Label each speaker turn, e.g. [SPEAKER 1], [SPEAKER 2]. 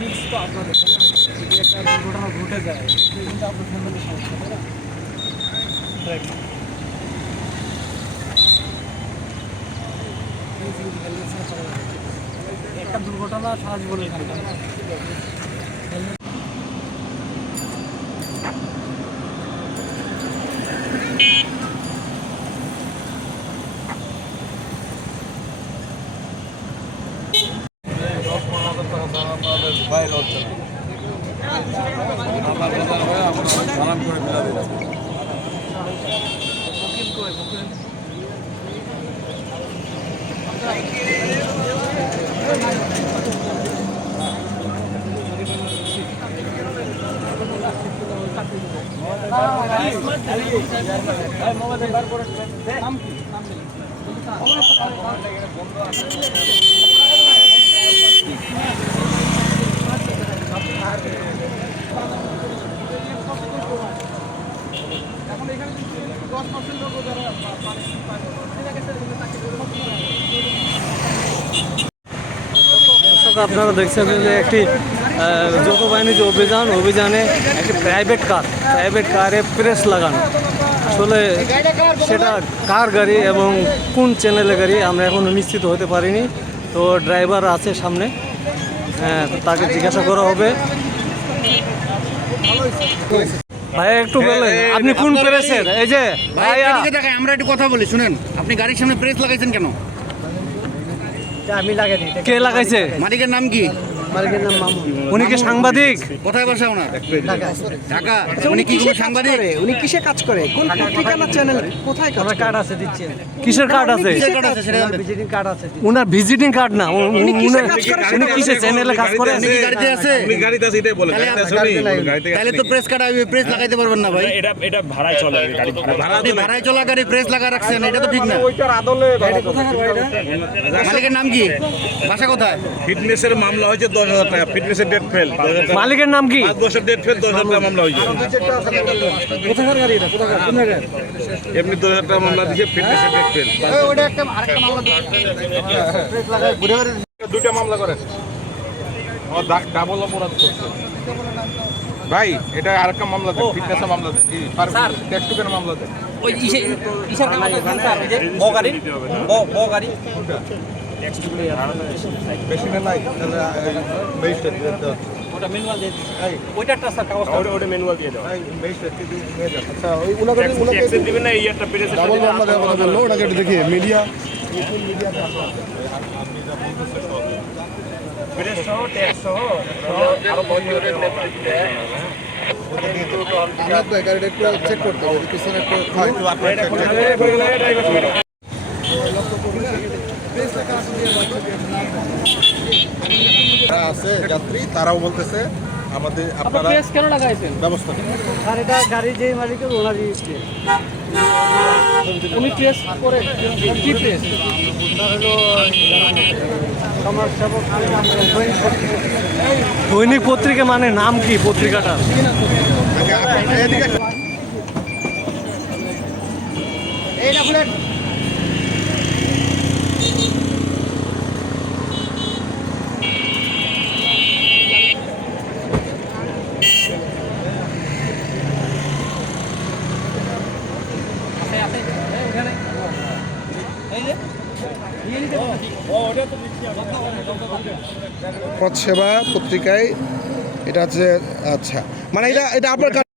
[SPEAKER 1] রিক্স তো আপনাদের একটা দুর্ঘটনা ঘটে যায় কিন্তু আপনার ফ্যামিলির সমস্যা একটা দুর্ঘটনা সারা জীবনের হারাম
[SPEAKER 2] করে
[SPEAKER 3] ফেলা হয়েছে মোবাইল হ্যাঁ, বার করে নাম কি নাম বন্ধ আছে
[SPEAKER 2] আপনারা দেখছেন যে একটি আহ, যৌথ বাহিনী যে অভিযান অভিযানে একটি প্রাইভেট কার প্রাইভেট কারে প্রেস লাগানো। আসলে সেটা কার গাড়ি এবং কোন চ্যানেলের গাড়ি আমরা এখনও নিশ্চিত হতে পারিনি। তো ড্রাইভার আছে সামনে হ্যাঁ তাকে জিজ্ঞাসা করা হবে। ভাই একটু বলেন আপনি কোন প্রেসের এই যে
[SPEAKER 4] ভাই এদিকে তাকায়, আমরা একটু কথা বলি শুনেন। আপনি গাড়ির সামনে প্রেস লাগাইছেন কেন?
[SPEAKER 1] আমি লাগাই
[SPEAKER 2] কে লাগাইছে?
[SPEAKER 4] মালিকের নাম কি?
[SPEAKER 2] উনি কি সাংবাদিক?
[SPEAKER 4] কোথায় বসা ওনার? ঢাকা। উনি কি কোনো সাংবাদিক
[SPEAKER 1] উনি কিসে কাজ করে? কোন পত্রিকা না চ্যানেল কোথায় কাজ কার্ড আছে দিচ্ছেন
[SPEAKER 2] কিসের কার্ড আছে?
[SPEAKER 4] কিসের কার্ড আছে? সেটা
[SPEAKER 1] ভিজিটিং কার্ড আছে
[SPEAKER 2] উনার ভিজিটিং কার্ড না উনি
[SPEAKER 1] কাজ করে
[SPEAKER 2] উনি কিসের চ্যানেলে কাজ করে?
[SPEAKER 4] উনি গাড়িতে আছে।
[SPEAKER 5] আপনি গাড়িতে আছে এটাই বলে। গাড়িতে আছে উনি গাড়িতে
[SPEAKER 4] তাহলে তো প্রেস কার্ড প্রেস লাগাইতে পারবেন না ভাই।
[SPEAKER 6] এটা এটা ভাড়ায় চলে গাড়ি ভাড়া
[SPEAKER 4] আপনি ভাড়ায় চলা গাড়ি প্রেস লাগা রাখছেন এটা তো ঠিক না। মালিকের নাম কি? বাসা কোথায়?
[SPEAKER 5] ফিটনেসের মামলা হয়েছে দশ হাজার টাকা। ফিটনেসের ডেট ফেল
[SPEAKER 2] মালিকের নাম কি?
[SPEAKER 5] পাঁচ বছর ডেট ফেল দশ হাজার টাকা মামলা হয়েছে।
[SPEAKER 1] এটা? কোথাকার? কোন জায়গায়?
[SPEAKER 5] এমনি দশ হাজার টাকা মামলা দিয়েছে ফিটনেসের ডেট ফেল দুইটা মামলা করেন ডাবল অপরাধ করছে। ভাই এটা আরেকটা মামলা দেন ফিটনেসের মামলা দেন। ট্যাক্স টুকের মামলা দেন।
[SPEAKER 1] ওই ইসার স্যার ব গাড়ি ব ব গাড়ি
[SPEAKER 5] বেশি না নাই তাহলে ম্যাজিস্ট্রেট দিতে
[SPEAKER 1] ওটা ম্যানুয়াল দিয়ে ওইটারটা স্যার কাগজ
[SPEAKER 6] ওটা ওটা ম্যানুয়াল দিয়ে দাও
[SPEAKER 5] ম্যাজিস্ট্রেট নিয়ে যান
[SPEAKER 7] আচ্ছা ওই উনাকে উনাকে
[SPEAKER 6] ট্যাক্সের দিবেন না এই একটা পেরেছে
[SPEAKER 7] ডাবল মামলা দেওয়ার কথা বলল ওনাকে একটু দেখি মিডিয়া
[SPEAKER 6] প্রেস সহ ট্যাক্স সহ
[SPEAKER 7] আরও গাড়িটা একটু চেক করতে হবে পিছনে একটু
[SPEAKER 5] যারা আছে যাত্রী তারাও বলতেছে আমাদের আপনারা
[SPEAKER 1] প্রেস কেন লাগাইছেন?
[SPEAKER 5] ব্যবস্থা
[SPEAKER 1] আর এটা গাড়ি যেই মালিকের ওনারই প্রেস উনি প্রেস করে কি প্রেস
[SPEAKER 2] দৈনিক পত্রিকা। মানে নাম কি পত্রিকাটা?
[SPEAKER 7] পথ সেবা পত্রিকায় এটা হচ্ছে আচ্ছা। মানে এটা এটা আপনার